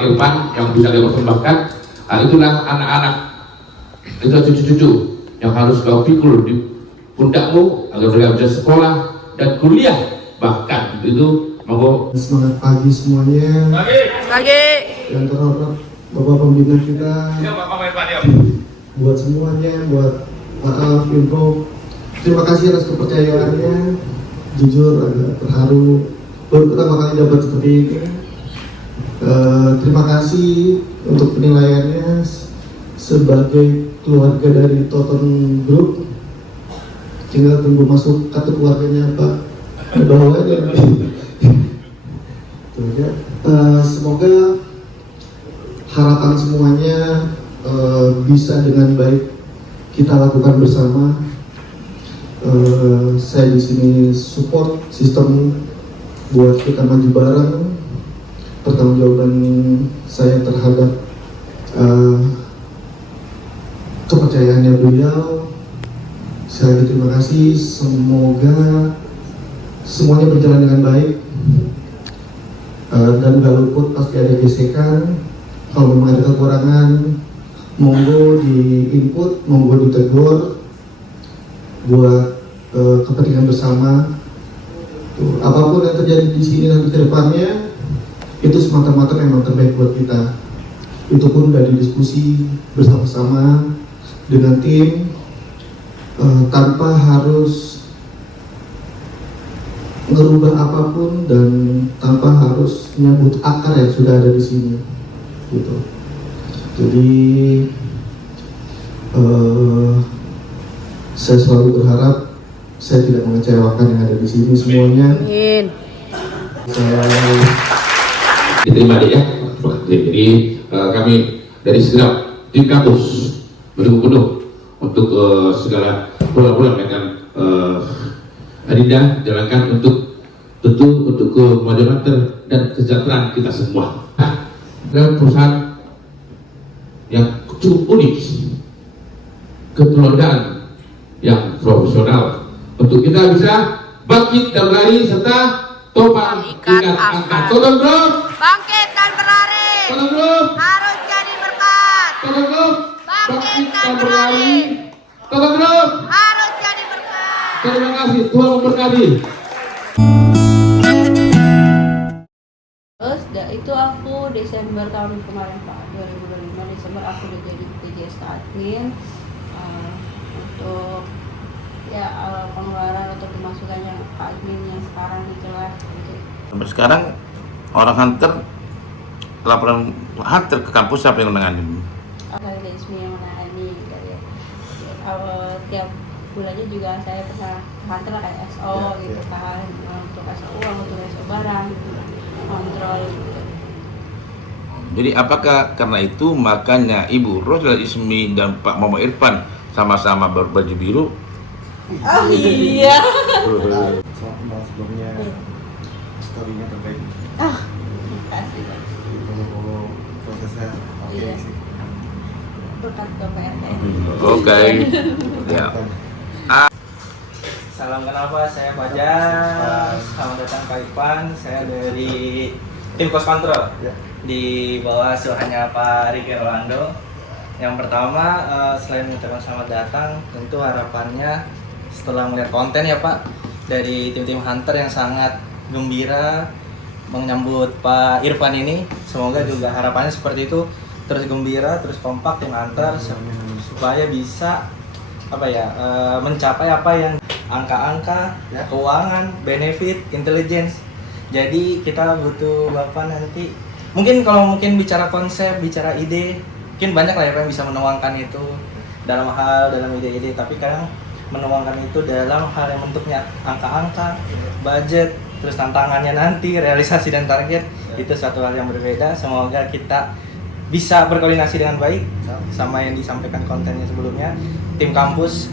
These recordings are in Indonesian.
Bang Irfan yang bisa dia persembahkan. Itulah anak-anak, itulah cucu-cucu yang harus kau pikul di pundakmu agar mereka bisa sekolah dan kuliah bahkan itu. Monggo. Semangat pagi semuanya. Pagi. Yang terhormat Bapak Pembina kita. Buat semuanya, buat maaf info. Terima kasih atas kepercayaannya. Jujur agak terharu baru pertama kali dapat seperti ini. Terima kasih untuk penilaiannya sebagai keluarga dari Toton Group. Tinggal tunggu masuk kartu keluarganya Pak bawa aja. Semoga harapan semuanya bisa dengan baik kita lakukan bersama. Saya di sini support sistem buat kita maju bareng. Pertanggungjawaban saya terhadap kepercayaannya beliau. Saya terima kasih. Semoga semuanya berjalan dengan baik. Dan gak luput pasti ada gesekan. Kalau memang ada kekurangan, monggo di input, monggo ditegur buat kepentingan bersama. Apapun yang terjadi di sini nanti ke depannya itu semata-mata memang terbaik buat kita. Itu pun dari diskusi bersama-sama dengan tim tanpa harus merubah apapun dan tanpa harus menyambut akar yang sudah ada di sini, gitu. Jadi saya selalu berharap saya tidak mengecewakan yang ada di sini semuanya. Amin. Saya Diterima deh ya. Jadi kami dari segenap tim kampus penuh untuk segala program dengan Adinda jalankan untuk tentu untuk kemajuan dan kesejahteraan kita semua. Dan perusahaan yang cukup unik, keteladanan yang profesional untuk kita bisa bangkit dan berlari serta topang ikat angkat. Tolong grup Bangkit dan berlari. tolong grup Harus jadi berkat. tolong grup Bangkit dan berlari. tolong grup. Harus jadi berkat. Terima kasih, Tuhan memberkati. Terus itu aku Desember tahun kemarin Pak, 2025 Desember aku udah jadi PJSK admin untuk ya pengeluaran atau pemasukan yang admin yang sekarang gitu lah. Sampai sekarang orang hunter, laporan hunter ke kampus siapa yang menangani? Saya Desmi yang menangani dari tiap bulannya juga saya pernah hunter kayak SO gitu kan, untuk SO uang, untuk SO barang, kontrol gitu. Jadi apakah karena itu makanya Ibu Rosla Ismi dan Pak Mama Irfan sama-sama berbaju biru? Oh iya. sebelumnya story-nya terbaik. Makasih Pak. Itu prosesnya oke Iya. sih. Berkat Bapak RT. Oke. Ya. Salam kenapa, saya Fajar. Selamat datang Pak Irfan. Saya dari tim Cost Control di bawah asuhannya Pak Ricky Rolando. Yang pertama, selain mengucapkan selamat datang, tentu harapannya setelah melihat konten ya Pak dari tim-tim hunter yang sangat gembira menyambut Pak Irfan ini, semoga juga harapannya seperti itu, terus gembira, terus kompak tim hunter supaya bisa mencapai apa yang angka-angka, keuangan, benefit, intelligence. Jadi kita butuh Bapak nanti. Mungkin kalau bicara konsep, bicara ide, mungkin banyak lah ya yang bisa menuangkan itu dalam ide-ide. Tapi kadang menuangkan itu dalam hal yang bentuknya angka-angka, budget, terus tantangannya nanti, realisasi dan target, itu satu hal yang berbeda. Semoga kita bisa berkoordinasi dengan baik sama yang disampaikan kontennya sebelumnya. Tim kampus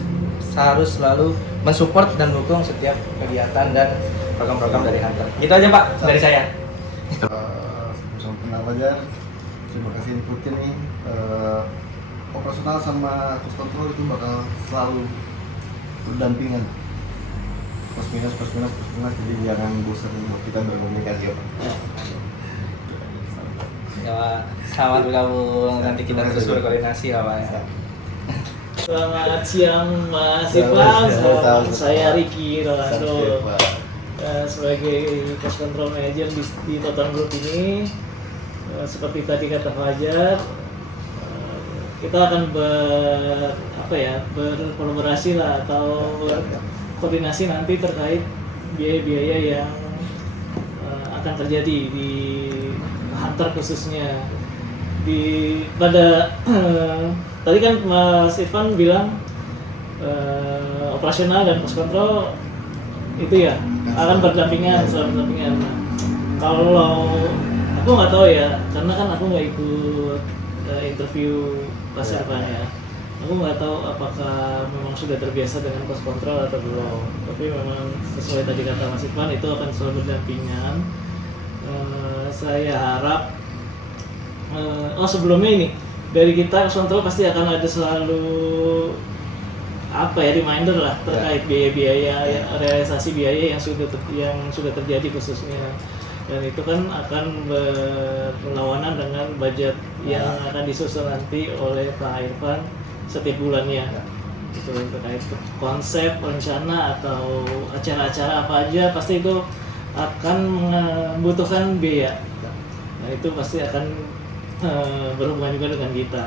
harus selalu mensupport dan dukung setiap kegiatan dan program-program dari Hunter. Gitu aja Pak dari saya. Sama kenal aja. Terima kasih ikutin nih. Operasional sama cost control itu bakal selalu berdampingan. Plus minus, jadi jangan bosan untuk kita berkomunikasi ya Pak. Ya Pak, selamat bergabung. Nanti kita terus berkoordinasi ya Pak ya. Selamat siang Mas Irfan, saya Ricky Rolando sebagai Cost Control Manager di Totan Group ini. Seperti tadi kata Fajar, kita akan berkolaborasi lah atau berkoordinasi nanti terkait biaya-biaya yang akan terjadi di Hunter khususnya. Tadi kan Mas Irfan bilang operasional dan cost control itu ya akan berdampingan, selalu berdampingan. Nah, kalau aku nggak tahu ya, karena kan aku nggak ikut interview Mas Irfan ya. Aku nggak tahu apakah memang sudah terbiasa dengan cost control atau belum. Tapi memang sesuai tadi kata Mas Irfan itu akan selalu berdampingan. Saya harap sebelumnya ini dari kita cost control pasti akan ada selalu reminder lah terkait biaya-biaya realisasi biaya yang sudah terjadi khususnya, dan itu kan akan berlawanan dengan budget yang akan disusun nanti oleh Pak Irfan setiap bulannya. Itu terkait konsep, rencana atau acara-acara apa aja pasti itu akan membutuhkan biaya. Nah itu pasti akan berhubungan juga dengan kita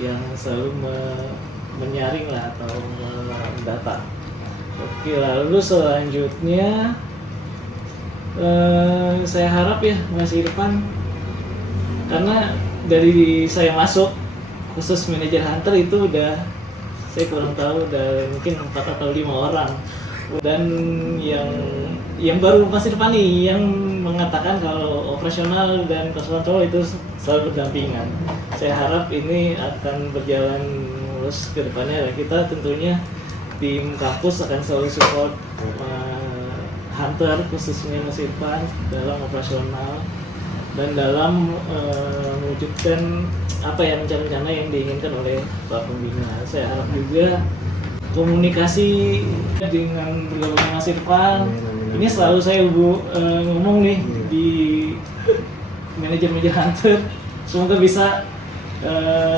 yang selalu menyaring lah atau mendata. Oke, lalu selanjutnya saya harap ya Mas Irfan, karena dari saya masuk khusus manajer Hunter itu udah saya kurang tahu udah mungkin 4 atau 5 orang, dan yang baru Mas Irfan nih yang mengatakan kalau operasional dan cost control itu selalu berdampingan. Saya harap ini akan berjalan mulus ke depannya, dan kita tentunya tim kampus akan selalu support Hunter khususnya Mas Irfan dalam operasional dan dalam mewujudkan rencana-rencana yang diinginkan oleh Pak Pembina. Saya harap juga komunikasi dengan bergabungnya Mas Irfan ini selalu saya ngomong nih di manajer Hunter, semoga bisa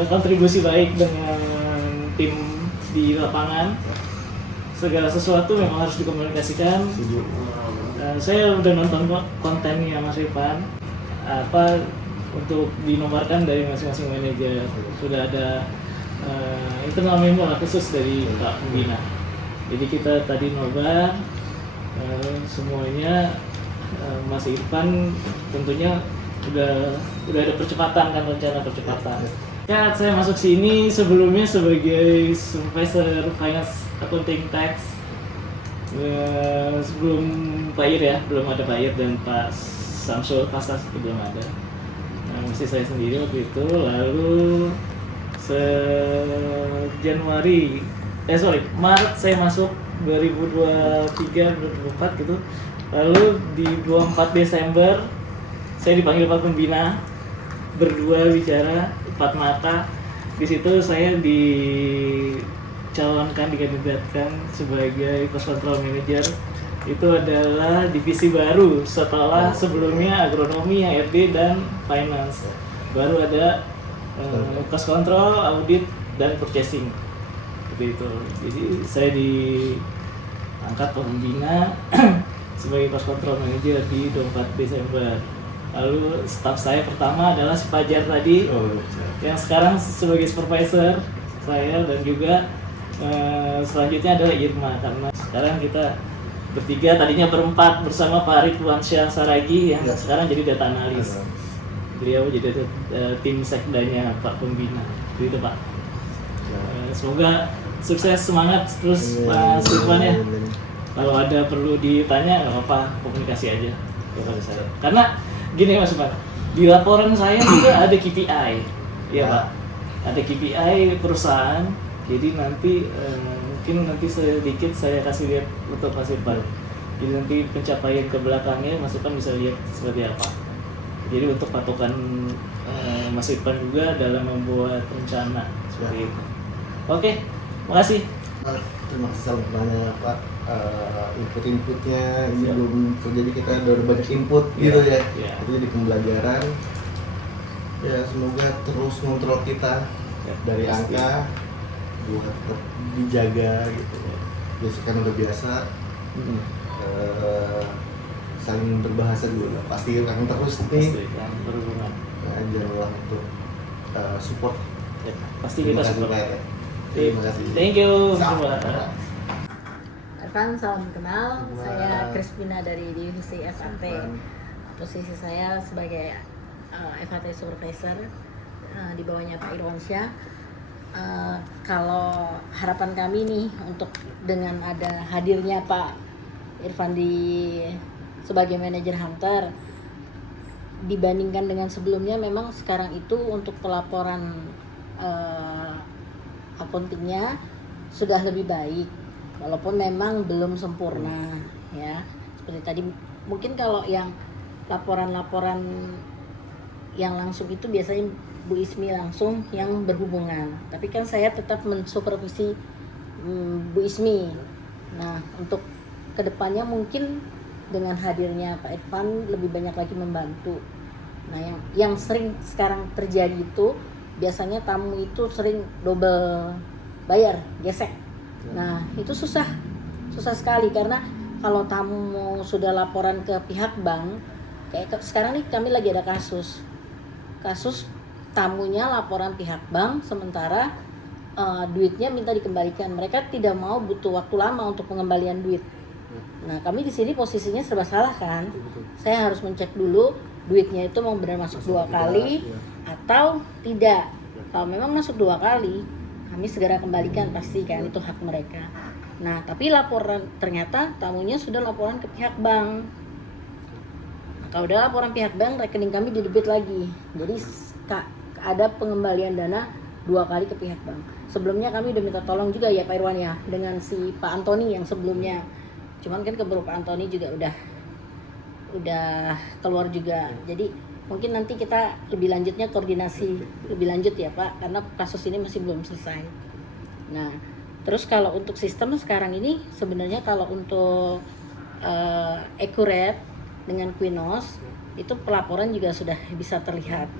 kontribusi baik dengan tim di lapangan. Segala sesuatu memang harus dikomunikasikan. Saya udah nonton kontennya Mas Irfan untuk dinomarkan dari masing-masing manajer. Sudah ada internal memo khusus dari Pak Pembina. Jadi kita tadi nobar semuanya. Mas Irfan tentunya udah ada percepatan kan, rencana percepatan. Ya, saya masuk sini sebelumnya sebagai supervisor finance accounting tax. Sebelum Pak Ir ya, belum ada Pak Ir dan Pak Samsul Kasas belum ada. Masih saya sendiri waktu itu. Lalu Maret saya masuk 2023-2024 gitu. Lalu di 24 Desember saya dipanggil Pak Pembina, berdua bicara 4 mata. Di situ saya dikandidatkan sebagai cost control manager. Itu adalah divisi baru setelah sebelumnya agronomi, HRD dan finance. Baru ada cost control, audit dan purchasing. Seperti itu. Jadi saya diangkat Pak Pembina sebagai cost control manager di 24 Desember. Lalu staff saya pertama adalah si Fajar tadi, yang sekarang sebagai supervisor saya, dan juga selanjutnya adalah Irma, karena sekarang kita bertiga, tadinya berempat bersama Pak Ridwan Syah Saragi yang sekarang jadi data analis. Beliau jadi tim sekdanya Pak Pembina. Begitu Pak. Semoga sukses, semangat terus Pak Irfan ya. Kalau ada perlu ditanya nggak apa-apa, komunikasi aja kepada saya. Karena gini Mas Irfan, di laporan saya juga ada KPI, ya Pak. Ada KPI perusahaan. Jadi nanti mungkin nanti sedikit saya kasih lihat untuk Mas Irfan. Jadi nanti pencapaian ke belakangnya Mas Irfan bisa lihat seperti apa. Jadi untuk patokan Mas Irfan juga dalam membuat rencana seperti itu. Oke, makasih. Terima kasih banyak Pak. Input-inputnya ini belum terjadi, kita udah banyak input gitu ya. Itu jadi pembelajaran. Ya semoga terus kontrol kita Ya, dari pasti. angka buat tetap dijaga gitu ya. Biasa kan udah biasa saling berbahasa juga pasti akan terus nih. Pasti kan berhubungan. Nah, jangan lupa untuk support. Ya, pasti Terima kita kasih support. Pak. Terima kasih. Thank you. Sama. Mbak. Irfan, salam kenal. Kenal. Saya Crispina dari divisi FAT. Irfan. Posisi saya sebagai FAT Supervisor di bawahnya Pak Irwansyah. Kalau harapan kami nih untuk dengan ada hadirnya Pak Irfan sebagai manajer Hunter, dibandingkan dengan sebelumnya, memang sekarang itu untuk pelaporan accountingnya sudah lebih baik, walaupun memang belum sempurna ya. Seperti tadi mungkin kalau yang laporan-laporan yang langsung itu biasanya Bu Ismi langsung yang berhubungan, tapi kan saya tetap mensupervisi Bu Ismi. Nah, untuk kedepannya mungkin dengan hadirnya Pak Irfan lebih banyak lagi membantu. Nah, yang sering sekarang terjadi itu biasanya tamu itu sering double bayar, gesek. Nah, itu susah sekali, karena kalau tamu sudah laporan ke pihak bank, kayak sekarang nih kami lagi ada kasus tamunya laporan pihak bank, sementara duitnya minta dikembalikan. Mereka tidak mau, butuh waktu lama untuk pengembalian duit. Nah, kami di sini posisinya serba salah kan. Saya harus mencek dulu duitnya itu mau benar masuk 2 kali atau tidak. Kalau memang masuk 2 kali, kami segera kembalikan, pasti kan itu hak mereka. Nah, tapi laporan ternyata tamunya sudah laporan ke pihak bank. Nah, kalau udah laporan pihak bank, rekening kami didebit lagi. Jadi ada pengembalian dana 2 kali ke pihak bank. Sebelumnya kami udah minta tolong juga ya Pak Irwan ya, dengan si Pak Antoni yang sebelumnya. Cuman kan keburu Pak Antoni juga udah keluar juga. Jadi mungkin nanti kita lebih lanjutnya koordinasi lebih lanjut ya Pak, karena kasus ini masih belum selesai. Nah, terus kalau untuk sistem sekarang ini sebenarnya kalau untuk accurate dengan Quinos itu pelaporan juga sudah bisa terlihat.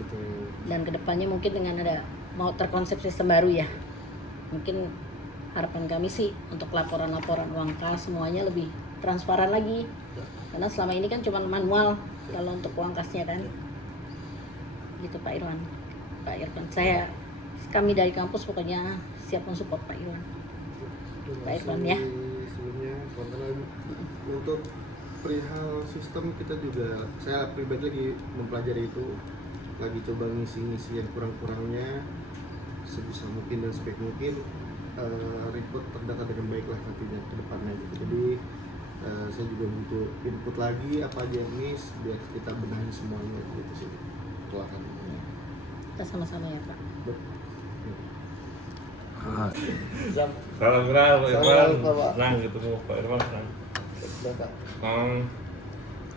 Dan kedepannya mungkin dengan ada mau terkonsep sistem baru ya, mungkin harapan kami sih untuk laporan-laporan uang kas semuanya lebih transparan lagi, karena selama ini kan cuma manual kalau untuk uang kasnya kan gitu Pak Irwan. Kami dari kampus pokoknya siap mensupport Pak Irwan. Pak Irwan ya. Sebelumnya sementara untuk perihal sistem kita juga, saya pribadi lagi mempelajari itu, lagi coba ngisi yang kurang-kurangnya sebisa mungkin dan sebaik mungkin report terdata dengan baik lah nantinya ke depannya gitu. Jadi saya juga butuh input lagi apa aja yang miss biar kita benahi semuanya gitu sih. Keluarkan. Kita sama-sama ya Pak. Salam kenal Pak Irfan. Salam, Pak. Senang ketemu Pak Irfan. Senang. Bapak.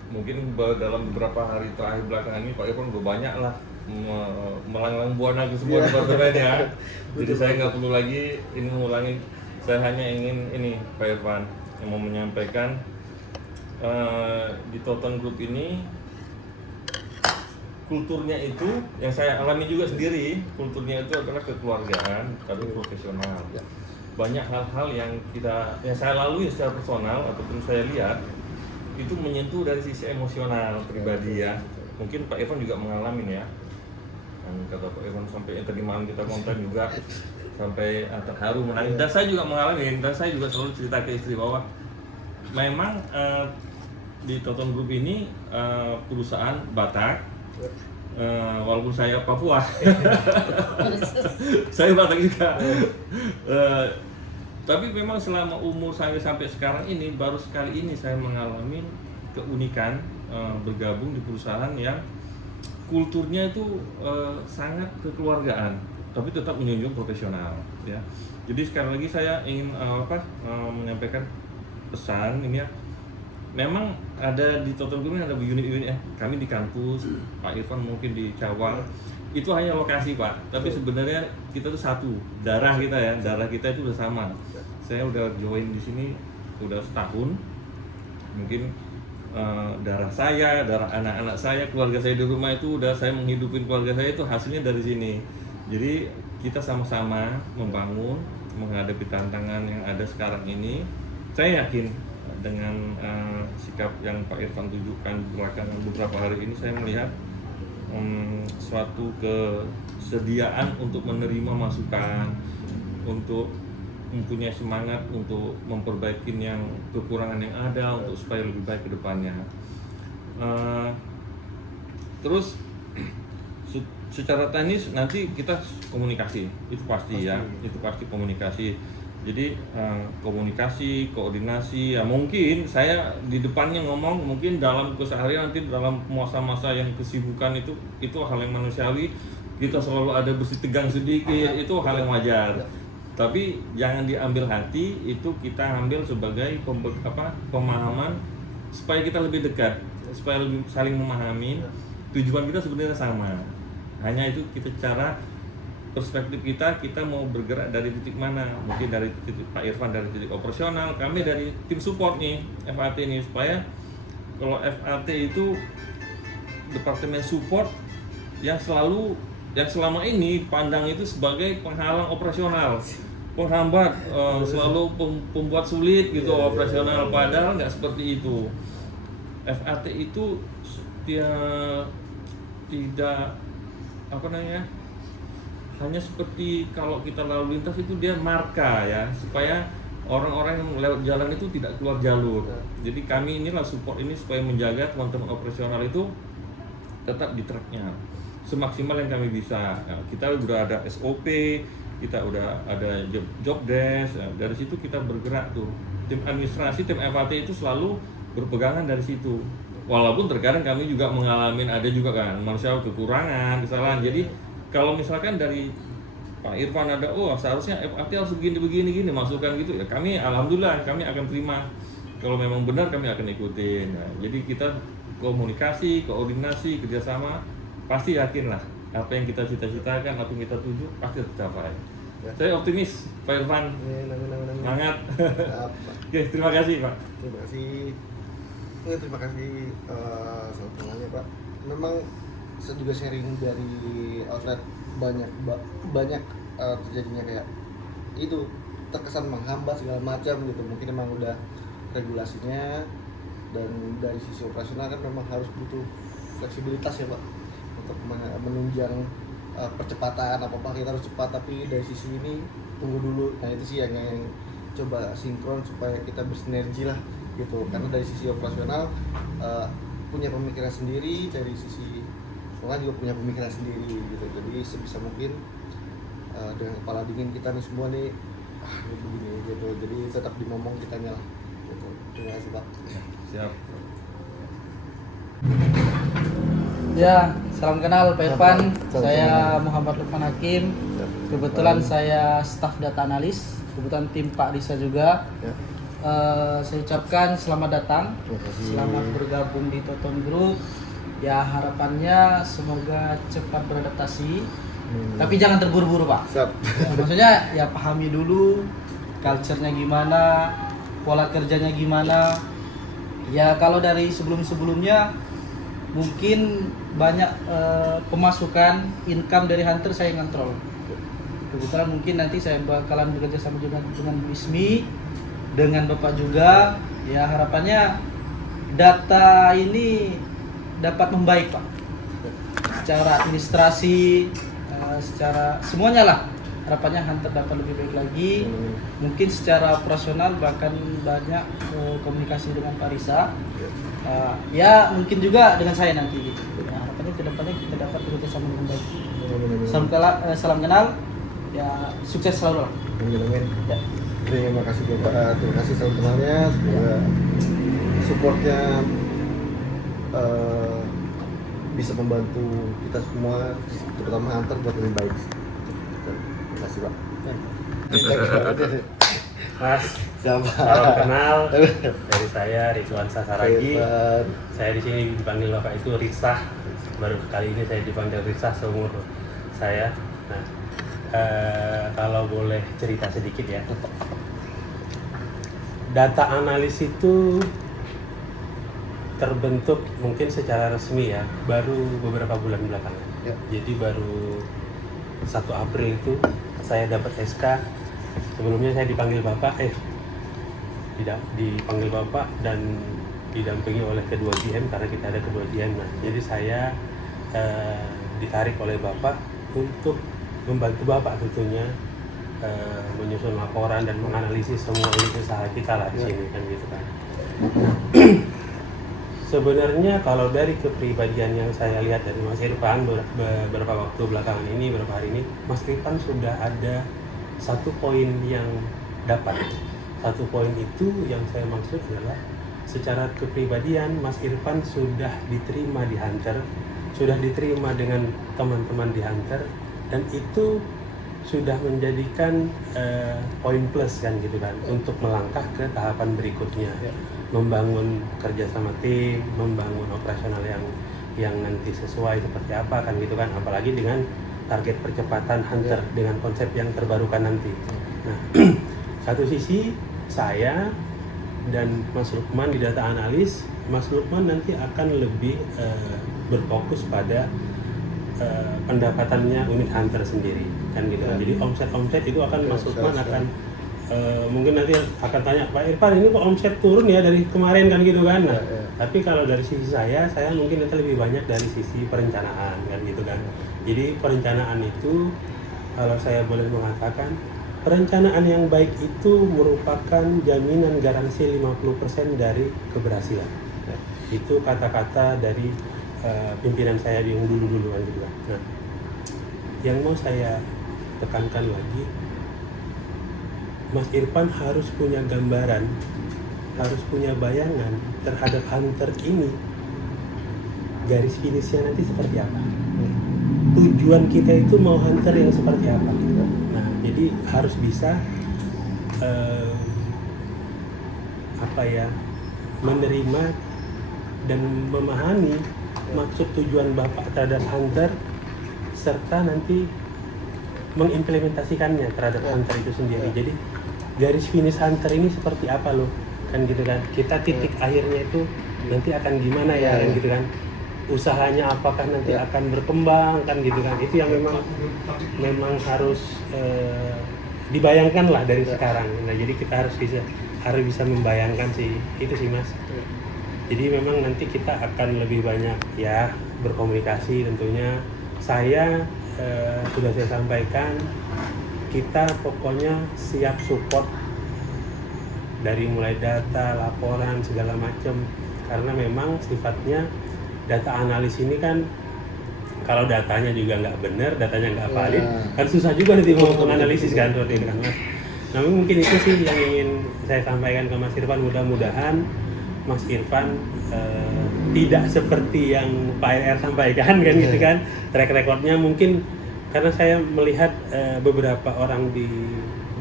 Mungkin dalam beberapa hari terakhir belakangan ini Pak Irfan udah banyak lah melanglang buana ke semua departemen ya. Jadi saya nggak perlu lagi ini mengulangi. Saya hanya ingin ini Pak Irfan yang mau menyampaikan di Toton Group ini kulturnya itu yang saya alami juga sendiri. Kulturnya itu adalah kekeluargaan tapi profesional. Banyak hal-hal yang saya lalui secara personal ataupun saya lihat itu menyentuh dari sisi emosional pribadi ya. Mungkin Pak Irfan juga mengalami ya. Yang kata Pak Irfan sampai yang tadi malam kita konten juga sampai terharu menangis. Dan saya juga mengalami, dan saya juga selalu cerita ke istri bahwa memang di Toton Group ini perusahaan Batak, walaupun saya Papua, saya Batak juga. Tapi memang selama umur saya sampai sekarang ini baru sekali ini saya mengalami keunikan bergabung di perusahaan yang kulturnya itu sangat kekeluargaan, tapi tetap menjunjung profesional ya. Jadi sekali lagi saya ingin menyampaikan pesan ini ya. Memang ada di Toton Group ada unit-unit ya. Kami di kampus, Pak Irfan mungkin di Cawang. Itu hanya lokasi Pak, tapi sebenarnya kita tuh satu, darah kita ya, darah kita itu udah sama. Saya udah join di sini udah setahun, mungkin darah saya, darah anak-anak saya, keluarga saya di rumah itu udah saya menghidupin keluarga saya itu hasilnya dari sini. Jadi kita sama-sama membangun menghadapi tantangan yang ada sekarang ini. Saya yakin dengan sikap yang Pak Irfan tunjukkan belakangan beberapa hari ini, saya melihat suatu kesediaan untuk menerima masukan, untuk mempunyai semangat untuk memperbaiki yang kekurangan yang ada untuk supaya lebih baik ke depannya. Terus secara teknis nanti kita komunikasi, itu pasti ya, itu pasti komunikasi. Jadi komunikasi, koordinasi, ya mungkin saya di depannya ngomong, mungkin dalam keseharian nanti dalam masa-masa yang kesibukan itu hal yang manusiawi, kita selalu ada bersitegang sedikit, itu hal yang wajar. Tapi jangan diambil hati, itu kita ambil sebagai pemahaman supaya kita lebih dekat, supaya lebih saling memahami. Tujuan kita sebenarnya sama, hanya itu kita cara perspektif kita mau bergerak dari titik mana. Mungkin dari titik Pak Irfan dari titik operasional, kami dari tim support nih FAT ini, supaya kalau FAT itu departemen support yang selama ini pandang itu sebagai penghalang operasional, penghambat, selalu pembuat sulit gitu operasional, padahal nggak seperti itu. FAT itu dia tidak hanya seperti kalau kita lalu lintas itu dia marka ya, supaya orang-orang yang lewat jalan itu tidak keluar jalur. Jadi kami inilah support ini supaya menjaga teman-teman operasional itu tetap di tracknya semaksimal yang kami bisa. Nah, kita udah ada SOP, kita udah ada job desk, dari situ kita bergerak tuh. Tim administrasi, tim FAT itu selalu berpegangan dari situ. Walaupun terkadang kami juga mengalami, ada juga kan manusia kekurangan, kesalahan. Jadi kalau misalkan dari Pak Irfan ada, seharusnya FAT harus begini masukan gitu ya, kami alhamdulillah kami akan terima. Kalau memang benar kami akan ikutin. Nah, jadi kita komunikasi, koordinasi, kerjasama, pasti yakin lah apa yang kita cita-citakan, apa yang kita tuju pasti tercapai. Ya. Saya optimis, Pak Irfan. Semangat. Oke, terima kasih Pak. Terima kasih. Terima kasih sama Pak. Memang saya juga sharing dari outlet banyak terjadinya kayak itu, terkesan menghambat segala macam gitu. Mungkin memang udah regulasinya, dan dari sisi operasional kan memang harus butuh fleksibilitas ya Pak untuk menunjang percepatan apa kita harus cepat, tapi dari sisi ini tunggu dulu. Nah itu sih yang coba sinkron supaya kita bersinergi lah gitu, karena dari sisi operasional punya pemikiran sendiri, dari sisi orang juga punya pemikiran sendiri gitu. Jadi sebisa mungkin dengan kepala dingin kita nih semua nih begini gitu, jadi tetap dimomong kitanya lah gitu. Terima kasih Pak. Siap. Ya, salam kenal Pak Irfan. Saya Muhammad Lukman Hakim. Kebetulan saya staf data analis, kebetulan tim Pak Risa juga. Saya ucapkan selamat datang, selamat bergabung di Toton Group. Ya, harapannya semoga cepat beradaptasi, tapi jangan terburu-buru Pak. Ya, maksudnya ya pahami dulu culture-nya gimana, pola kerjanya gimana. Ya kalau dari sebelum-sebelumnya mungkin banyak pemasukan income dari Hunter saya ngontrol. Kebetulan mungkin nanti saya bakalan bekerja sama juga dengan Bu Ismi, dengan Bapak juga. Ya harapannya data ini dapat membaik Pak, secara administrasi, secara semuanya lah. Harapannya Hunter dapat lebih baik lagi. Mungkin secara operasional bahkan banyak komunikasi dengan Pak Risa. Ya mungkin juga dengan saya nanti gitu. Ya, harapannya kedepannya kita dapat bekerja sama dengan baik. Salam kenal. Ya sukses selalu lah. Ya. Terima kasih Bapak, terima kasih salam kenalnya. Semoga supportnya bisa membantu kita semua, terutama Hunter buat lebih baik. Terima kasih Pak. Mas, siapa? Salam kenal dari saya Ridwan Sasaragi. Saya di sini dipanggil Bapak itu Risa. Baru kali ini saya dipanggil Risa seumur saya. Nah, kalau boleh cerita sedikit ya. Data analis itu terbentuk mungkin secara resmi ya baru beberapa bulan belakangan. Jadi baru 1 April itu saya dapat SK. Sebelumnya saya dipanggil Bapak, dipanggil Bapak dan didampingi oleh kedua GM karena kita ada kedua GM. Nah, jadi saya ditarik oleh Bapak untuk membantu Bapak tentunya menyusun laporan dan menganalisis semua unit usaha kita lah di sini kan gitu kan. Sebenarnya kalau dari kepribadian yang saya lihat dari Mas Irfan beberapa waktu belakangan ini, beberapa hari ini, Mas Irfan sudah ada 1 poin yang dapat. 1 poin itu yang saya maksud adalah secara kepribadian Mas Irfan sudah diterima di Hunter, sudah diterima dengan teman-teman di Hunter, dan itu sudah menjadikan poin plus kan gitu kan untuk melangkah ke tahapan berikutnya. Membangun kerjasama tim, membangun operasional yang nanti sesuai seperti apa kan gitu kan, apalagi dengan target percepatan Hunter dengan konsep yang terbarukan nanti. Nah, satu sisi saya dan Mas Lukman di data analis, Mas Lukman nanti akan lebih berfokus pada pendapatannya unit Hunter sendiri kan gitu. Jadi omset itu akan Mas Lukman akan mungkin nanti akan tanya, Pak Irfan ini kok omset turun ya dari kemarin kan gitu kan. Nah, tapi kalau dari sisi saya mungkin nanti lebih banyak dari sisi perencanaan kan gitu kan. Jadi perencanaan itu kalau saya boleh mengatakan, perencanaan yang baik itu merupakan jaminan garansi 50% dari keberhasilan. Itu kata-kata dari pimpinan saya yang dulu kan gitu kan. Nah, yang mau saya tekankan lagi, Mas Irfan harus punya gambaran, harus punya bayangan terhadap Hunter ini, garis finishnya nanti seperti apa. Tujuan kita itu mau Hunter yang seperti apa. Nah, jadi harus bisa menerima dan memahami maksud tujuan Bapak terhadap Hunter, serta nanti mengimplementasikannya terhadap Hunter itu sendiri. Jadi garis finish Hunter ini seperti apa loh kan gitu kan, kita titik akhirnya itu nanti akan gimana ya kan gitu kan, usahanya apakah nanti akan berkembang kan gitu kan. Itu yang memang harus dibayangkan lah dari sekarang. Nah, jadi kita harus bisa membayangkan sih itu sih Mas. Jadi memang nanti kita akan lebih banyak ya berkomunikasi tentunya. Saya sudah saya sampaikan, kita pokoknya siap support dari mulai data, laporan, segala macam, karena memang sifatnya data analis ini kan kalau datanya juga nggak benar, datanya nggak valid, kan susah juga nanti mau menganalisis kan seperti itu kan Mas. Nah, mungkin itu sih yang ingin saya sampaikan ke Mas Irfan. Mudah-mudahan Mas Irfan tidak seperti yang Pak RR sampaikan kan gitu kan, track recordnya mungkin. Karena saya melihat beberapa orang di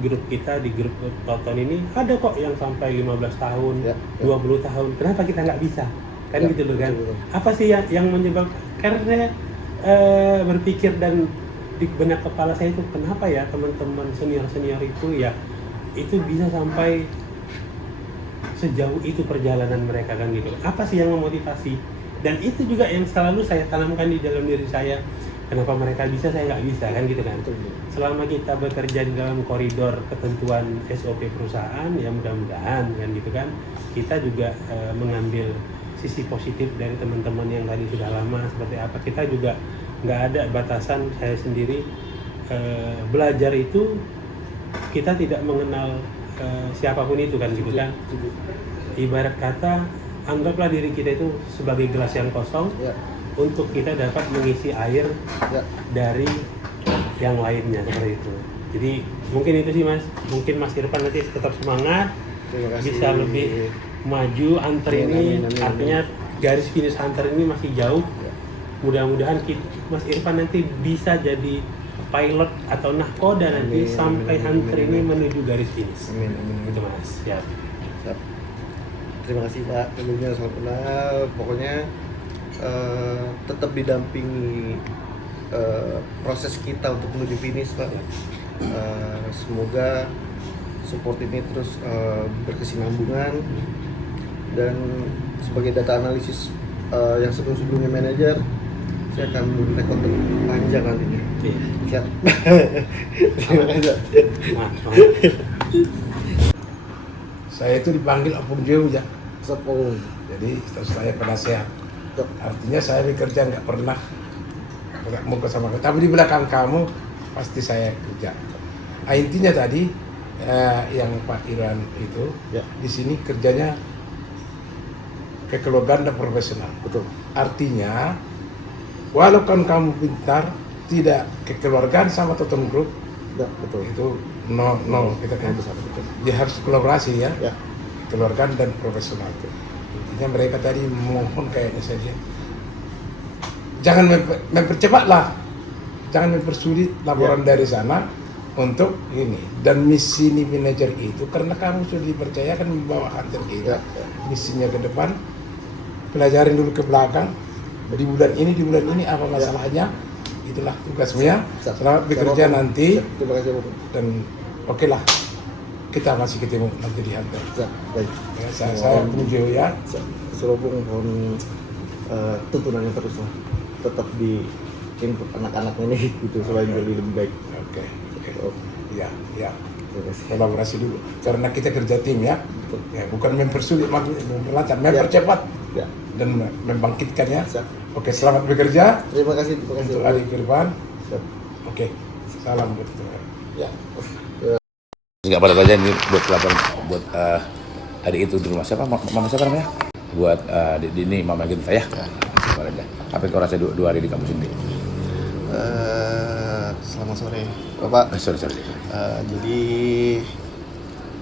grup kita, di grup Toton ini, ada kok yang sampai 15 tahun, 20 tahun. Kenapa kita nggak bisa? Kan gitu loh kan. Apa sih yang menyebabkan? Karena berpikir dan di benak kepala saya itu, kenapa ya teman-teman senior-senior itu ya, itu bisa sampai sejauh itu perjalanan mereka kan gitu. Apa sih yang memotivasi? Dan itu juga yang selalu saya tanamkan di dalam diri saya. Kenapa mereka bisa, saya nggak bisa kan gitu kan. Selama kita bekerja di dalam koridor ketentuan SOP perusahaan, ya mudah-mudahan kan gitu kan, kita juga mengambil sisi positif dari teman-teman yang tadi sudah lama seperti apa. Kita juga nggak ada batasan. Saya sendiri belajar itu, kita tidak mengenal siapapun itu kan gitu kan. Ibarat kata, anggaplah diri kita itu sebagai gelas yang kosong, untuk kita dapat mengisi air dari yang lainnya seperti itu. Jadi mungkin itu sih Mas. Mungkin Mas Irfan nanti tetap semangat, bisa lebih maju. Hunter ini artinya garis finish Hunter ini masih jauh. Mudah-mudahan Mas Irfan nanti bisa jadi pilot atau nahkoda nanti sampai Hunter ini menuju garis finish. Itu Mas. Siap. Terima kasih Pak. Tentunya salam kenal. Pokoknya tetap didampingi proses kita untuk menuju finish Pak. Semoga support ini terus berkesinambungan dan sebagai data analisis yang sebelum-sebelumnya manajer, saya akan memberikan konten panjang nantinya. Siap. Terima kasih. Saya itu dipanggil apung jauh ya. Sepung. Jadi status saya penasehat. Artinya saya bekerja nggak pernah nggak mau sama kamu. Tapi di belakang kamu pasti saya kerja. Nah, intinya tadi yang Pak Iran itu di sini kerjanya kekeluargaan dan profesional. Betul. Artinya walaupun kamu pintar, tidak kekeluargaan sama Toton Group, betul. Itu no kita kan dia harus kolaborasi ya. Kekeluargaan dan profesional. Intinya mereka tadi mohon kayaknya saja jangan mempercepatlah, jangan mempersulit laporan dari sana untuk ini. Dan misi manajer itu karena kamu sudah dipercayakan membawa hunter kita, misinya ke depan, pelajarin dulu ke belakang. Di bulan ini apa masalahnya, itulah tugasnya. Selamat bekerja nanti. Terima kasih Bapak. Dan oke lah, kita masih ketemu nanti di hunter. Baik. Ya, saya tuju ya. Serobong mohon tuntunannya terus lah, tetap di input anak-anak ini gitu supaya jadi lebih baik. Oke. Ya. Kolaborasi dulu. Karena kita kerja tim ya. Ya bukan mempersulit, memperlancar, mempercepat dan membangkitkan ya. Oke, selamat bekerja. Terima kasih. Untuk adik Irfan. Oke, salam buat teman. Ya. Nggak pada tanya ini buat lapor buat adik itu di rumah siapa? Mama siapa namanya? Buat adik ini Mama Genta ya. Apa yang kau rasa 2 hari di kampus ini? Selamat sore, Bapak. Sorry. Jadi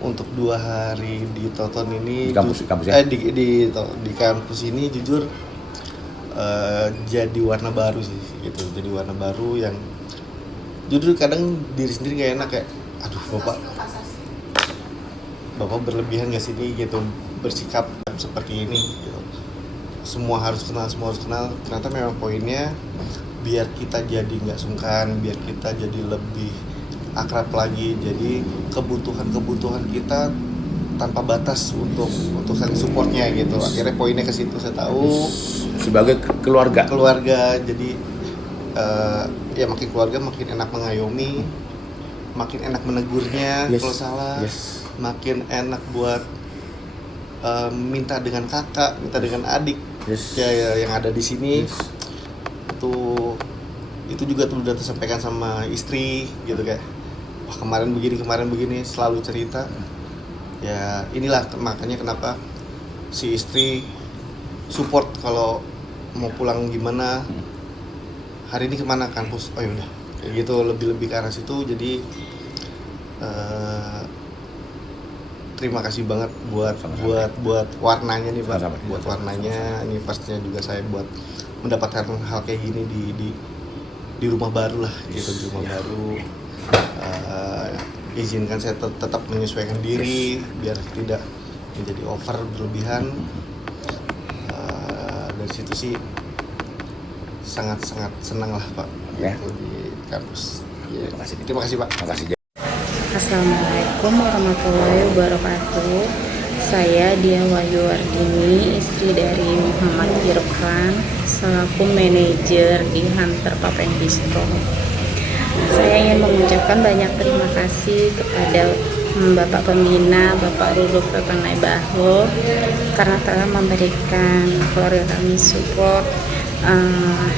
untuk 2 hari di Toton ini di kampus ya? Di kampus ini jujur jadi warna baru sih gitu. Jadi warna baru yang jujur kadang diri sendiri gak enak kayak aduh Bapak berlebihan gak sih ini gitu bersikap seperti ini gitu. Semua harus kenal. Ternyata memang poinnya biar kita jadi nggak sungkan, biar kita jadi lebih akrab lagi. Jadi kebutuhan kita tanpa batas untuk saling supportnya gitu. Akhirnya poinnya ke situ. Saya tahu sebagai keluarga. Jadi ya makin keluarga makin enak mengayomi, makin enak menegurnya kalau salah, makin enak buat minta dengan kakak, minta dengan adik ya yang ada di sini. Itu juga tuh udah tersampaikan sama istri gitu kayak wah kemarin begini selalu cerita. Ya inilah makanya kenapa si istri support kalau mau pulang gimana, hari ini kemana kampus, oh yaudah kayak gitu, lebih ke arah situ. Jadi terima kasih banget buat warnanya nih Pak, buat warnanya ini pastinya juga saya buat mendapatkan hal kayak gini di rumah baru lah gitu, di rumah baru. Izinkan saya tetap menyesuaikan diri biar tidak menjadi over berlebihan. Dari situ sih sangat senang lah Pak di kampus. Terima kasih Pak. Assalamualaikum warahmatullahi wabarakatuh. Saya Dia Wahyuwardini, istri dari Muhammad Irfan, selaku manajer di Hunter Papeng Bistro. Saya ingin mengucapkan banyak terima kasih kepada Bapak Pembina, Bapak Rudolf Pepanai Baho, karena telah memberikan keluarga kami support.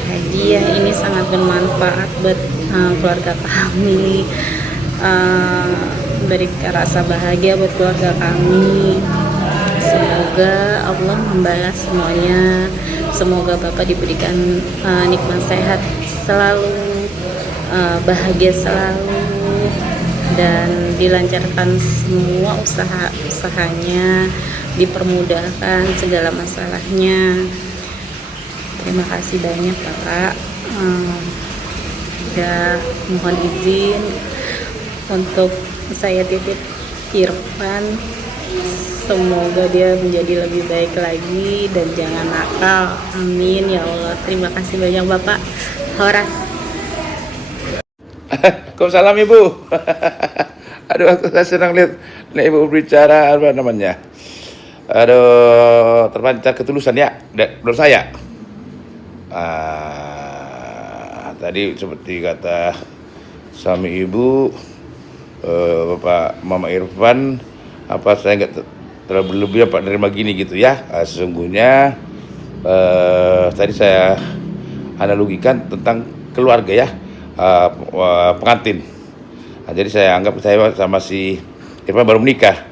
Hadiah ini sangat bermanfaat buat keluarga kami. Memberikan rasa bahagia buat keluarga kami. Semoga Allah membalas semuanya. Semoga Bapak diberikan nikmat sehat selalu, bahagia selalu, dan dilancarkan semua usahanya, dipermudahkan segala masalahnya. Terima kasih banyak Bapak. Udah mohon izin untuk saya titip Irfan, semoga dia menjadi lebih baik lagi dan jangan nakal, amin ya Allah. Terima kasih banyak Bapak. Horas. Waalaikumsalam Ibu. Aduh, aku senang lihat Ibu berbicara apa namanya. terpancar ketulusan ya menurut saya. Tadi seperti kata suami ibu, Bapak Mama Irfan, saya nggak terlalu berlebihan Pak nerima gini gitu ya. Sesungguhnya tadi saya analogikan tentang keluarga ya, pengantin. Jadi saya anggap saya sama si Irfan baru menikah.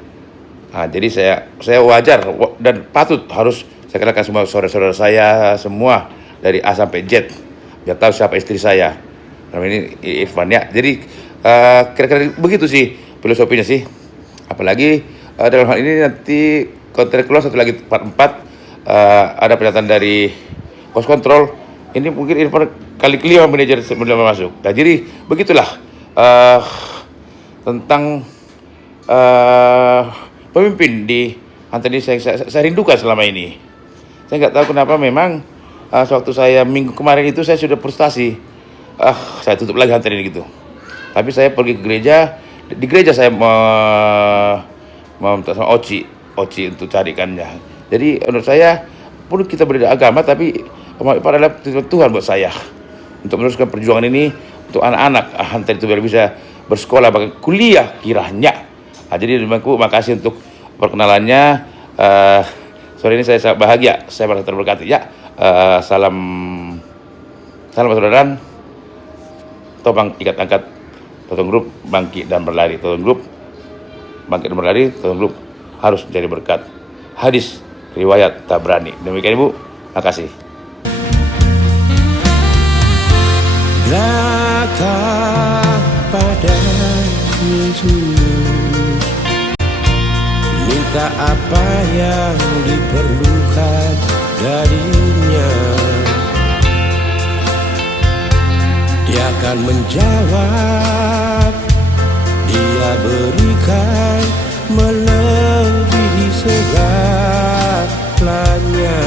Jadi saya wajar dan patut harus saya kenalkan semua saudara-saudara saya semua dari A sampai Z, biar tahu siapa istri saya. Nah, ini Irfan ya. Jadi kira-kira begitu sih filosofinya sih. Apalagi dalam hal ini nanti kontrak keluar satu lagi part 4, ada pernyataan dari pos kontrol. Ini mungkin Irfan kali kelima manajer sebelum masuk. Nah, jadi begitulah tentang pemimpin di Hunter ini saya rindukan selama ini. Saya nggak tahu kenapa memang sewaktu saya minggu kemarin itu saya sudah frustasi. Saya tutup lagi Hunter ini gitu. Tapi saya pergi ke gereja, di gereja saya meminta sama Oci untuk carikannya. Jadi menurut saya pun kita berbeda agama, tapi adalah Tuhan buat saya untuk meneruskan perjuangan ini untuk anak-anak Hunter itu biar bisa bersekolah bahkan kuliah kiranya. Jadi makasih untuk perkenalannya. Sore ini saya bahagia, saya merasa terberkati ya. Salam persaudaraan. Topang ikat angkat, Totong Group bangkit dan berlari. Totong Group bangkit dan berlari. Totong Group harus menjadi berkat. Hadis riwayat Tabrani. Demikian Ibu, makasih. Datang pada Yesus, minta apa yang diperlukan darinya. Dia akan menjawab, Dia berikan melebihi segalanya.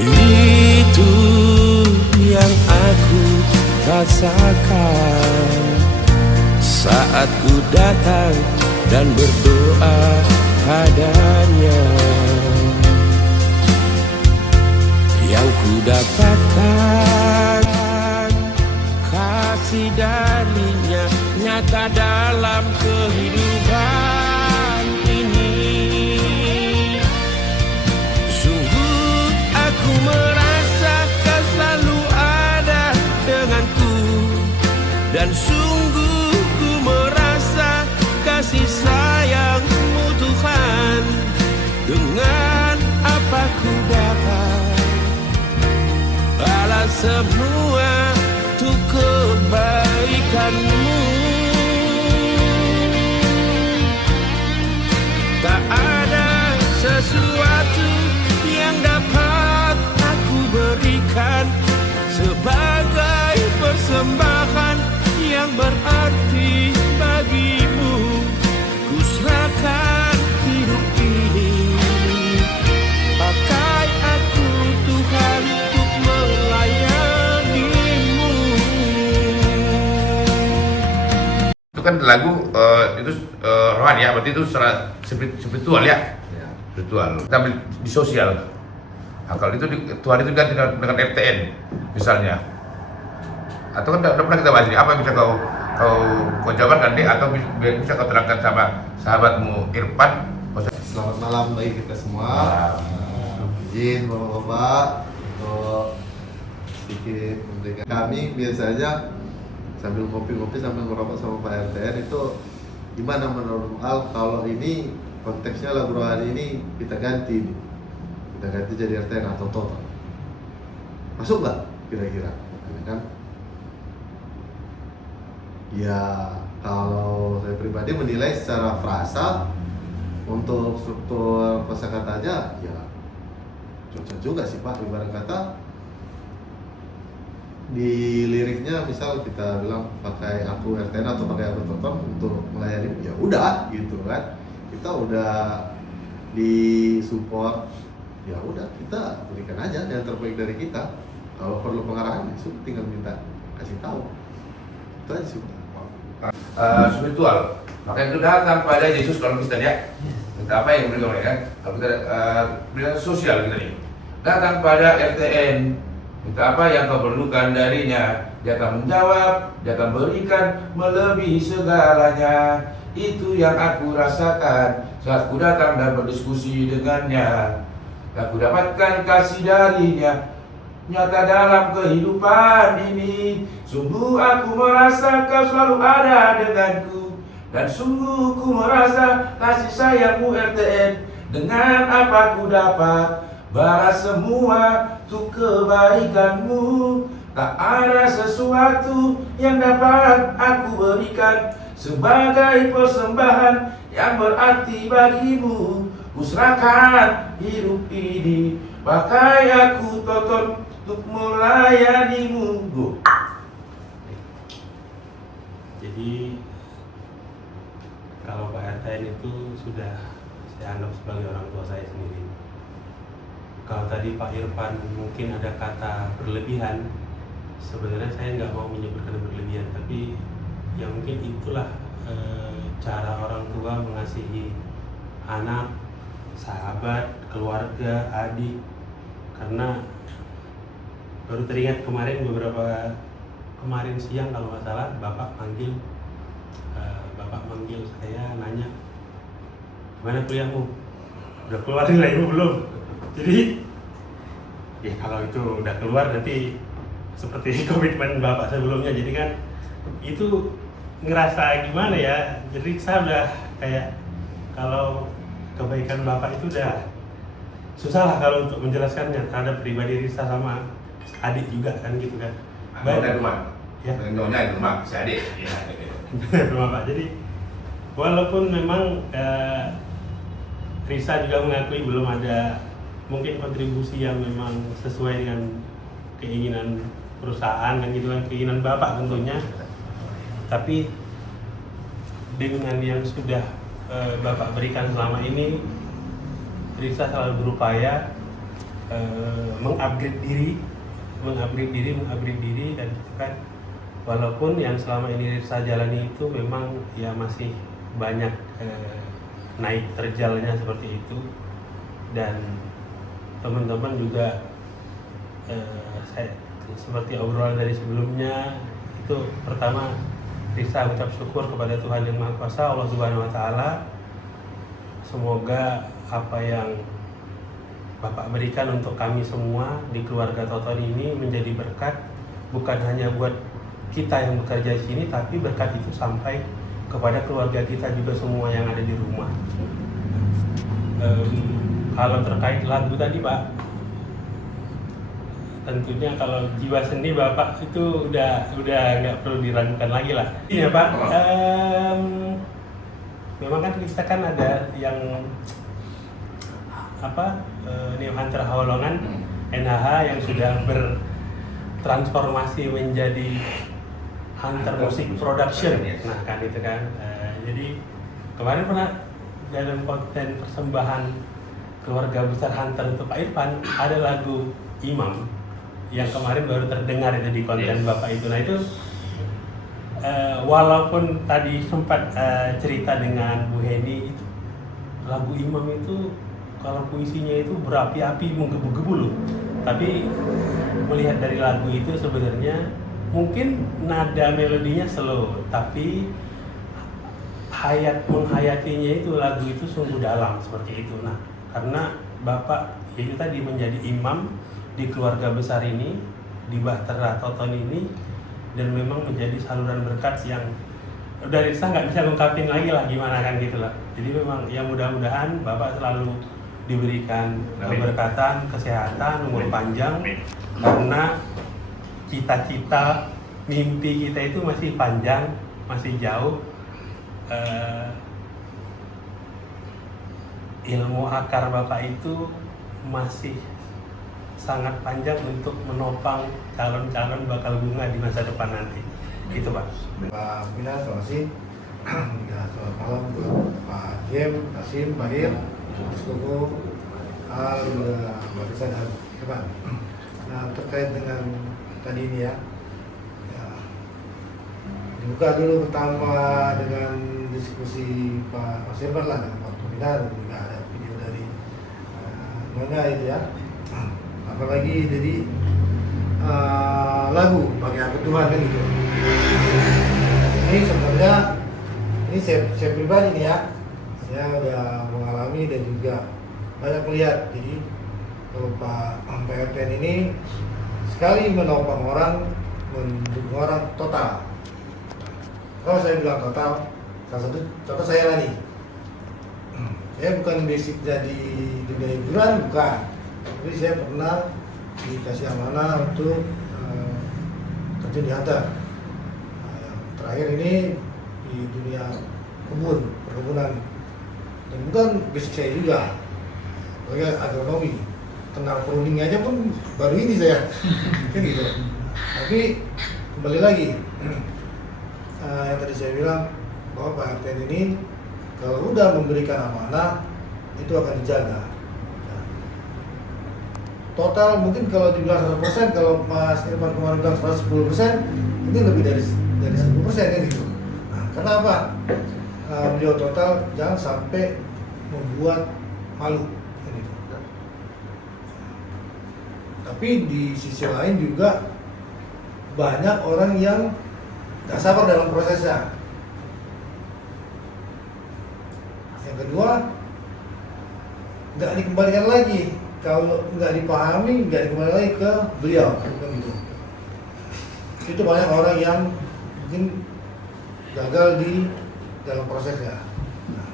Itu yang aku rasakan saat ku datang dan berdoa padanya. Yang ku dapatkan kasih darinya nyata dalam kehidupan ini. Sungguh aku merasa Kau selalu ada denganku, dan sungguh ku merasa kasih sayang-Mu Tuhan. Dengan apa ku dapat balas semua untuk kebaikan-Mu. Tak ada sesuatu yang dapat aku berikan sebagai persembahan yang berarti bagi-Mu. Ku serahkan hidup ini, pakai aku Tuhan untuk melayani-Mu. Itu kan lagu itu rohani ya, berarti itu secara spiritual ya, spiritual. Kita ambil di sosial. Nah, kalau itu Tuhan itu ganti dengan RTN misalnya. Atau kan udah pernah kita bahas ini, apa yang bisa kau jabarkan deh, atau bisa kau terangkan sama sahabatmu Irfan? Selamat malam bagi kita semua. Izin bapak-bapak untuk sedikit memberikan. Kami biasanya sambil ngopi-ngopi sambil ngerokok sama Pak RTN itu gimana menurut Al kalau ini konteksnya lagu rohani ini kita ganti jadi RTN atau total, masuk nggak kira-kira kan? Ya kalau saya pribadi menilai secara frasa untuk struktur kosakatanya ya cocok juga sih Pak. Ibarat kata di liriknya misal kita bilang pakai aku RTN atau pakai aku Toton untuk melayani, ya udah gitu kan, kita udah di support, ya udah kita berikan aja yang terbaik dari kita. Kalau perlu pengarahan ya tinggal minta kasih tahu, itu aja sih. Spiritual, makanya itu datang pada Yesus kalau Kristen ya. Kita apa yang berikan kan? Kalau kita berikan sosial kita nih. Datang pada RTN, minta apa yang kau perlukan darinya. Dia akan menjawab, dia akan berikan melebihi segalanya. Itu yang aku rasakan saat ku datang dan berdiskusi dengannya. Aku dapatkan kasih darinya nyata dalam kehidupan ini. Sungguh aku merasa kau selalu ada denganku, dan sungguh ku merasa kasih sayangmu RTN. Dengan apa ku dapat balas semua untuk kebaikanmu. Tak ada sesuatu yang dapat aku berikan sebagai persembahan yang berarti bagimu. Kuserahkan hidup ini, pakai aku tonton untuk melayanimu. Jadi kalau Pak RTN itu sudah saya anggap sebagai orang tua saya sendiri. Kalau tadi Pak Irfan mungkin ada kata berlebihan, sebenarnya saya nggak mau menyebutkan berlebihan, tapi ya mungkin itulah cara orang tua mengasihi anak, sahabat, keluarga, adik. Karena baru teringat kemarin siang kalau nggak salah bapak manggil saya nanya, gimana kuliahmu? Udah keluar nilaimu belum? Jadi ya kalau itu udah keluar nanti seperti komitmen bapak sebelumnya, jadi kan itu ngerasa gimana ya, jadi saya udah kayak kalau kebaikan bapak itu udah susah lah kalau untuk menjelaskannya terhadap pribadi Risa sama adik juga kan gitu kan. Baik rumah, ya. Nyonya rumah, si adik. Ya. Rumah Pak. Jadi walaupun memang Risa juga mengakui belum ada mungkin kontribusi yang memang sesuai dengan keinginan perusahaan kan gitu kan, keinginan bapak tentunya. Tapi dengan yang sudah bapak berikan selama ini, Risa selalu berupaya mengupgrade diri dan kan walaupun yang selama ini Risa jalani itu memang ya masih banyak naik terjalnya seperti itu, dan teman-teman juga saya seperti obrolan dari sebelumnya itu, pertama Risa ucap syukur kepada Tuhan Yang Maha Kuasa, Allah Subhanahu Wa Taala. Semoga apa yang Bapak berikan untuk kami semua di keluarga Toton ini menjadi berkat, bukan hanya buat kita yang bekerja di sini, tapi berkat itu sampai kepada keluarga kita juga semua yang ada di rumah. Kalau terkait lagu tadi Pak, tentunya kalau jiwa seni Bapak itu udah nggak perlu diragukan lagi lah. Iya Pak, memang kan kita kan ada yang Neo Hunter Hawlongan NHH yang sudah bertransformasi menjadi Hunter Music Production. Nah kan itu kan, jadi kemarin pernah dalam konten persembahan keluarga besar Hunter untuk Pak Irfan ada lagu Imam yang kemarin baru terdengar itu di konten Bapak itu. Nah itu walaupun tadi sempat cerita dengan Bu Heni, itu lagu Imam itu kalau puisinya itu berapi-api menggebu-gebu loh. Tapi melihat dari lagu itu sebenarnya mungkin nada melodinya slow, tapi menghayatinya itu lagu itu sungguh dalam seperti itu. Nah karena Bapak itu tadi menjadi imam di keluarga besar ini, di Bahtera Toton ini, dan memang menjadi saluran berkat yang dari saya nggak bisa ngungkapin lagi lah gimana kan gitu lah. Jadi memang ya mudah-mudahan Bapak selalu diberikan keberkatan, kesehatan, umur panjang, karena cita-cita, mimpi kita itu masih panjang, masih jauh. Ilmu akar Bapak itu masih sangat panjang untuk menopang calon-calon bakal bunga di masa depan nanti. Gitu Pak. Pak Mina, terima kasih. Ya, selamat malam buat Pak Jem, Kasim, Bahir, Mas Koko, Al, Mbak Risa dan Irfan. Nah terkait dengan tadi ini ya, dibuka dulu pertama dengan diskusi Pak Mas Irfan lah dengan Pak jaminan, juga ada video dari Nyonya itu ya. Apalagi jadi lagu bagi aku Tuhan kan gitu. Ini sebenarnya ini saya pribadi nih ya, saya udah mengalami dan juga banyak melihat. Jadi kalau Pak RTN ini sekali menopang orang, mendukung orang total. Kalau saya bilang total, salah satu contoh saya lah nih. Saya bukan basic jadi dunia hiburan, bukan. Jadi saya pernah dikasih amanah untuk kerja di Hunter. Nah, yang terakhir ini di dunia perkebunan. Dan bukan basic saya juga, sebagai agronomi. Kenal pruning aja pun baru ini saya, kan gitu. Tapi kembali lagi, yang tadi saya bilang bahwa Pak RTN ini kalau udah memberikan amanah itu akan dijaga. Total mungkin kalau dibilang 100%, kalau Mas Irfan kemarin bilang 110%, ini lebih dari 10% kan gitu. Nah, karena apa? Beliau total jangan sampai membuat malu. Gitu. Tapi di sisi lain juga banyak orang yang gak sabar dalam prosesnya. Yang kedua, nggak dikembalikan lagi. Kalau nggak dipahami, nggak dikembalikan lagi ke beliau. Gitu. Itu banyak orang yang mungkin gagal di dalam prosesnya. Nah,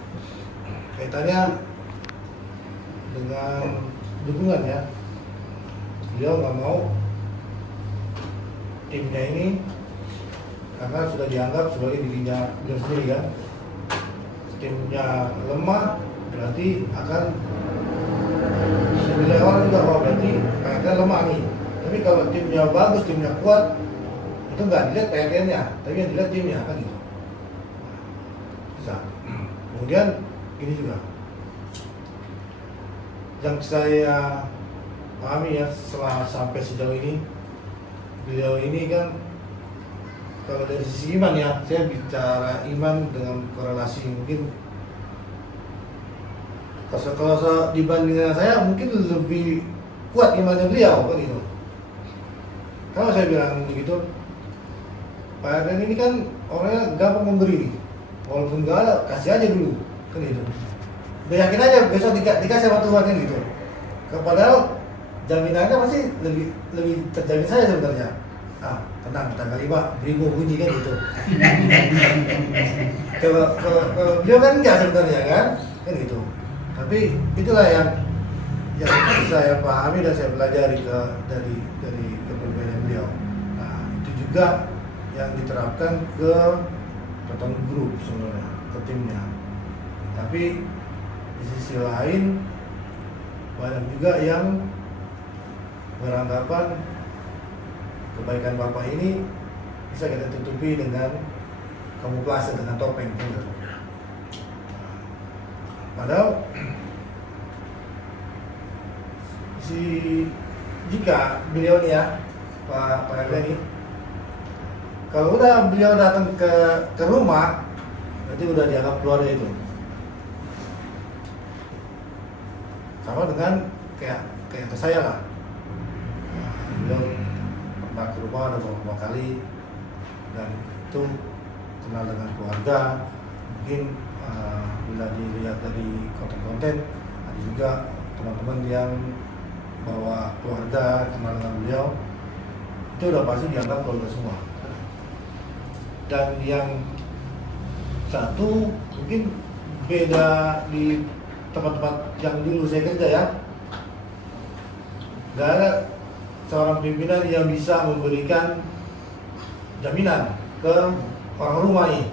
kaitannya dengan dukungan ya. Beliau nggak mau timnya ini karena sudah dianggap sebagai dirinya beliau sendiri kan. Timnya lemah berarti akan dinilai orang juga berarti PRTN lemah nih. Tapi kalau timnya bagus, timnya kuat, itu nggak dilihat PRTN-nya, tapi yang dilihat timnya kan gitu. Bisa. Kemudian ini juga yang saya pahami ya setelah sampai sejauh ini, beliau ini kan kalau dari sisi iman ya, saya bicara iman dengan korelasi mungkin kalau dibandingkan saya mungkin lebih kuat imannya beliau kan gitu. Kalau saya bilang begitu, Pak RTN ini kan orangnya gampang memberi, walaupun nggak ada kasih aja dulu kan gitu. Udah yakin aja besok dikasih sama Tuhan kan gitu. Padahal jaminannya pasti lebih terjamin saya sebenarnya. Tenang, tanggal 5 beli bunyi kan gitu. Kalau beliau kan enggak sebenarnya kan gitu. Tapi itulah yang saya pahami dan saya pelajari dari kepemimpinan beliau. Nah, itu juga yang diterapkan ke Toton Group sebenarnya, ke timnya. Tapi di sisi lain banyak juga yang beranggapan kebaikan Bapak ini bisa kita tutupi dengan kamuflase, dengan topeng gitu. Padahal jika beliau nih ya Pak RTN ini, kalau udah beliau datang ke rumah, berarti udah dianggap keluarga itu. Sama dengan kayak ke saya lah. Beliau pernah ke rumah ada beberapa kali dan itu kenal dengan keluarga. Mungkin bila dilihat dari konten-konten ada juga teman-teman yang bawa keluarga kenal dengan beliau, itu udah pasti dianggap keluarga semua. Dan yang satu mungkin beda di tempat-tempat yang dulu saya kerja ya, nggak ada seorang pimpinan yang bisa memberikan jaminan ke orang rumah nih.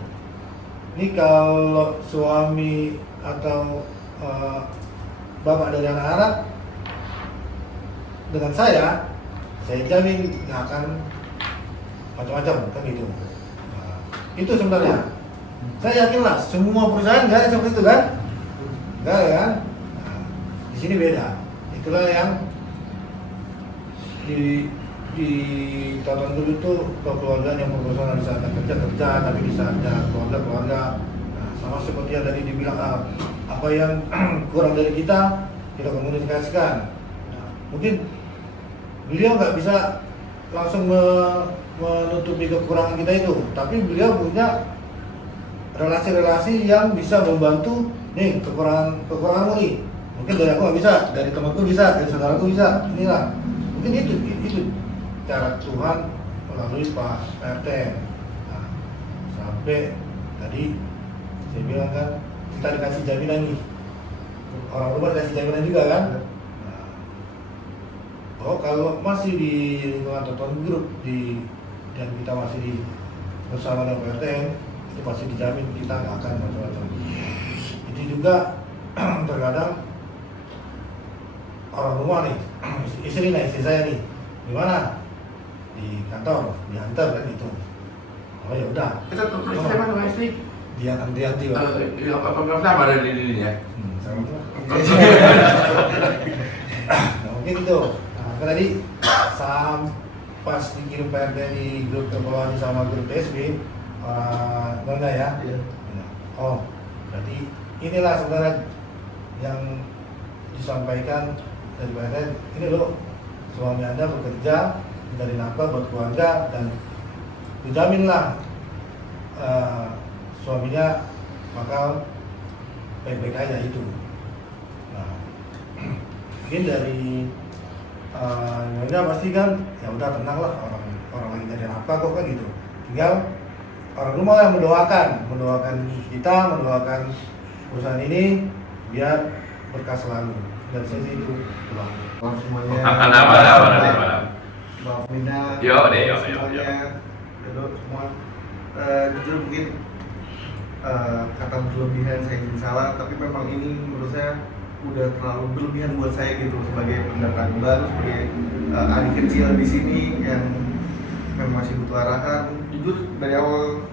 Ini kalau suami atau bapak dari anak-anak dengan saya jamin nggak akan macam-macam kan gitu. Nah, itu sebenarnya saya yakin lah semua perusahaan nggak ada seperti itu kan, nggak ada kan. Nah, di sini beda. Itulah yang di Toton Group itu kekeluargaan yang profesional, di saat kerja, tapi di saatnya keluarga. Nah, sama seperti yang tadi dibilang apa yang kurang dari kita komunikasikan. Nah, mungkin beliau nggak bisa langsung menutupi kekurangan kita itu, tapi beliau punya relasi-relasi yang bisa membantu nih kekuranganmu nih. Mungkin dari aku nggak bisa, dari temanku bisa, dari saudaraku bisa. Inilah mungkin itu cara Tuhan melalui Pak RT. Nah, sampai tadi saya bilang kan kita dikasih jaminan nih, orang rumah dikasih jaminan juga kan. Nah, kalau masih di lingkungan tertentu grup dan kita masih bersama dengan Pak RT, itu pasti dijamin kita nggak akan macam-macam. Itu juga terkadang orang rumah nih, istri saya nih, di mana? Di kantor, diantar kan itu. Oh ya udah. Kita terus mana istri? Dia anti-anti. Apa sama ada di ini ya? Nah, mungkin itu. Nah, kan tadi pas dikirim PRT di grup terpelawan sama grup PSB, mana ya? Oh, berarti inilah sebenarnya yang disampaikan dari PRT. Ini loh, suami Anda bekerja dari nafkah buat keluarga dan dijaminlah suaminya bakal baik-baik aja itu. Nah, mungkin dari Nyonya pasti kan ya udah tenang lah, orang lagi dari nafkah kok kan gitu. Tinggal orang rumah yang mendoakan kita, mendoakan perusahaan ini biar berkah selalu. Dari sisi itu doang. Semuanya. Mbak Mina. Semuanya. Semua. Jujur mungkin kata berlebihan saya ingin salah, tapi memang ini menurut saya udah terlalu berlebihan buat saya gitu sebagai pendatang baru, sebagai adik kecil di sini yang memang masih butuh arahan. Jujur dari awal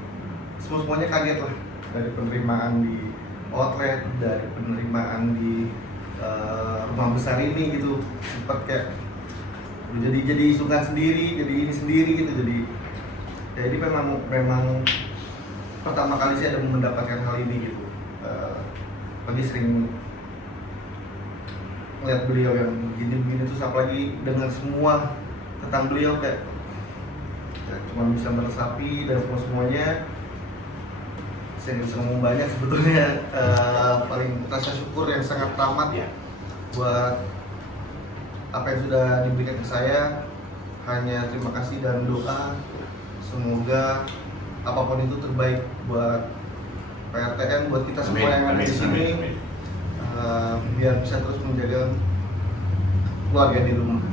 semuanya kaget lah, dari penerimaan di outlet, dari penerimaan di rumah besar ini gitu, sempat kayak jadi isukan sendiri, jadi ini sendiri gitu, jadi memang pertama kali saya ada mendapatkan hal ini gitu. Pagi sering melihat beliau yang begini terus, apalagi dengan semua tentang beliau kayak ya, cuma bisa meresapi dan semuanya. Saya bisa ngomong banyak sebetulnya. Paling rasa syukur yang sangat teramat ya buat apa yang sudah diberikan ke saya. Hanya terima kasih dan doa semoga apapun itu terbaik buat PRTN, buat kita semua yang ada di sini, biar bisa terus menjaga keluarga di rumah.